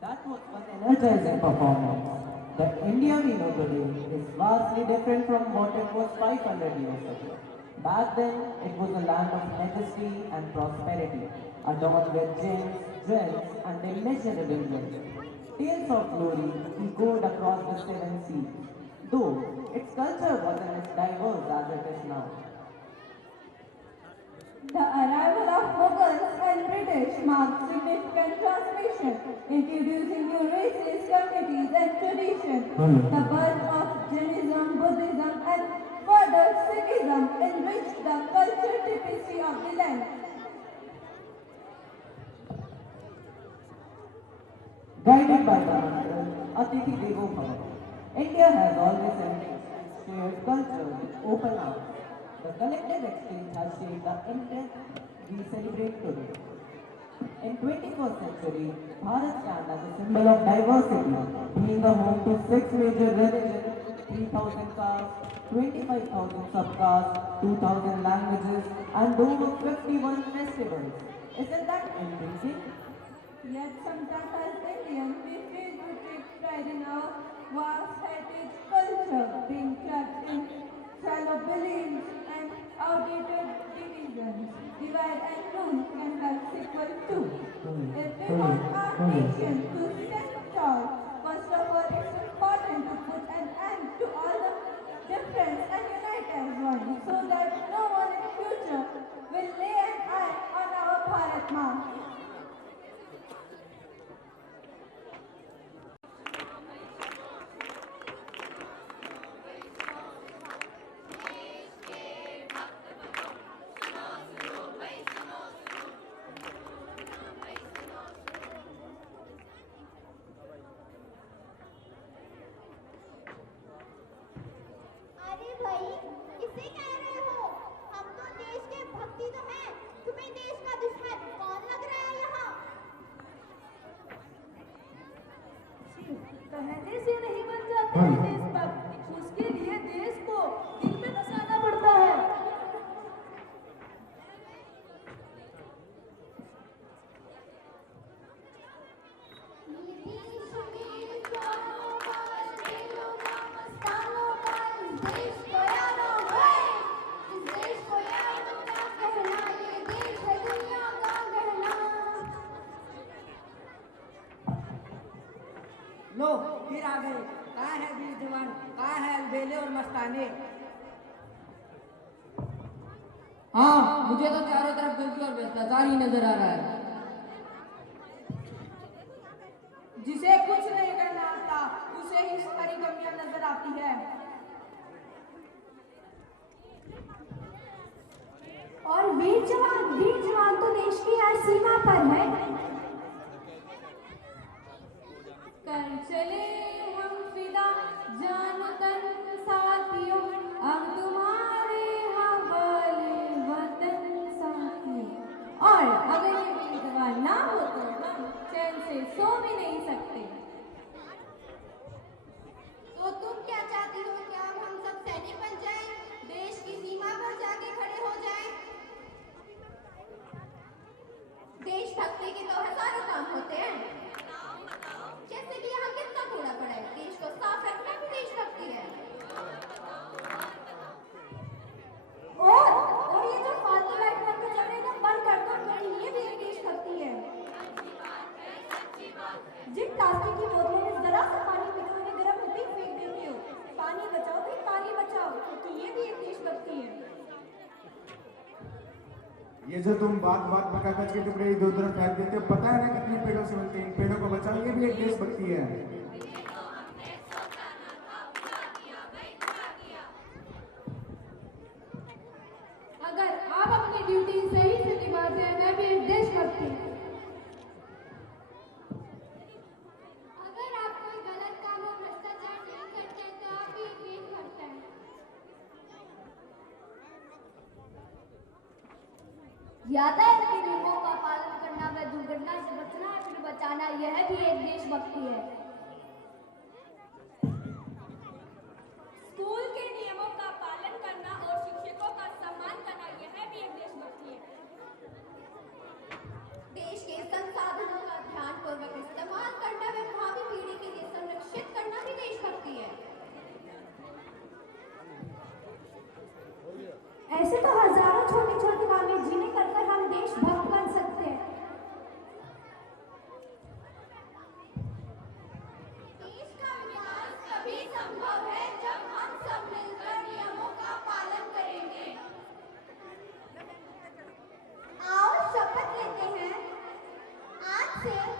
That was one energizing performance. The India we know today is vastly different from what it was 500 years ago. Back then, it was a land of majesty and prosperity, adorned with gems, jewels, and immeasurable wealth. Tales of glory echoed across the seven seas, though its culture wasn't as diverse as it is now. The arrival of Mughals and British marked significant transformation, introducing new races, communities, and traditions. The birth of Jainism, Buddhism, and further Sikhism enriched the cultural tapestry of the land. Guided by the mantra Atithi Devo Bhava, India has always embraced its shared culture with open arms. The collective exchange has shaped the India we celebrate today. In 21st century, Bharat stands as a symbol of diversity, being a home to six major religions, 3,000 castes, 25,000 subcastes, 2,000 languages, and over 51 festivals. Isn't that intriguing? Yet sometimes as Indians, we feel to take pride in our vast heritage culture, being trapped in shallow beliefs and outdated divisions. Divide and rule can have sequel too. If we want our nation to stand tall, first of all it's important to put an end to all the difference and unite as one, so that no one in future will lay an eye on our Bharat Maa. अरे भाई किसे कह रहे हो? हम तो देश के भक्ति तो हैं। तुम्हें देश का दुश्मन कौन लग रहा है यहाँ? कहने से नहीं बन जाते हैं देशभक्त, उसके लिए देश को दिल में बसाना पड़ता है। लो फिर आ गए। कहाँ है वीर जवान, कहाँ है अलबेले और मस्ताने? हाँ, मुझे तो चारों तरफ गलती और भ्रष्टाचार ही नजर आ रहा है। जिसे कुछ नहीं करना आता उसे ही सारी कमियां नजर आती है। और वीर जवान तो देश की हर सीमा पर है। कर चले हम फिदा जान तन साथियों, अब तुम्हारे हवाले वतन साथियों। और अगर ये वीर जवान ना हो तो हम चैन से सो भी नहीं सकते। तो तुम क्या चाहती हो? क्या हम सब सैनिक बन जाएं, देश की सीमा पर जाके खड़े हो जाएं? देशभक्ति के तो हजारों काम होते हैं, जैसे कि यहाँ कितना कूड़ा पड़ा है। देश को साफ रखना भी देशभक्ति है। और ये जो फालतू लाइट बनते चल रहे हैं बंद कर दो, ये भी एक देशभक्ति है। जिन प्लास्टिक की बोतलों में जरा सा पानी पीते हुए गर्म होते ही फेंक देते हो, पानी बचाओ भाई, पानी बचाओ, क्योंकि ये भी एक देशभक्ति है। ये जो तुम बात बात में कागज के टुकड़े इधर उधर फेंक देते हो, पता है ना कितने पेड़ों से मिलते हैं? इन पेड़ों को बचाओ, ये भी एक देशभक्ति है। अगर आप अपनी ड्यूटी सही से निभाते हैं, मैं भी एक देशभक्ति हूँ। अगर आप कोई गलत काम और भ्रष्टाचार नहीं करते तो आप भी एक देशभक्त हैं। यातायात के नियमों का पालन करना व दुर्घटना से बचना और फिर बचाना, यह भी एक देशभक्ति है। स्कूल के नियमों का पालन करना और शिक्षकों का सम्मान करना, यह भी एक देशभक्ति है। देश के संसाधनों का ध्यानपूर्वक इस्तेमाल करना ऐसे तो हजारों छोटी छोटी कामें जिन्हें कर कर हम देशभक्त बन सकते हैं। देश का विकास तभी संभव है जब हम सब मिलकर नियमों का पालन करेंगे। आओ शपथ लेते हैं, आज से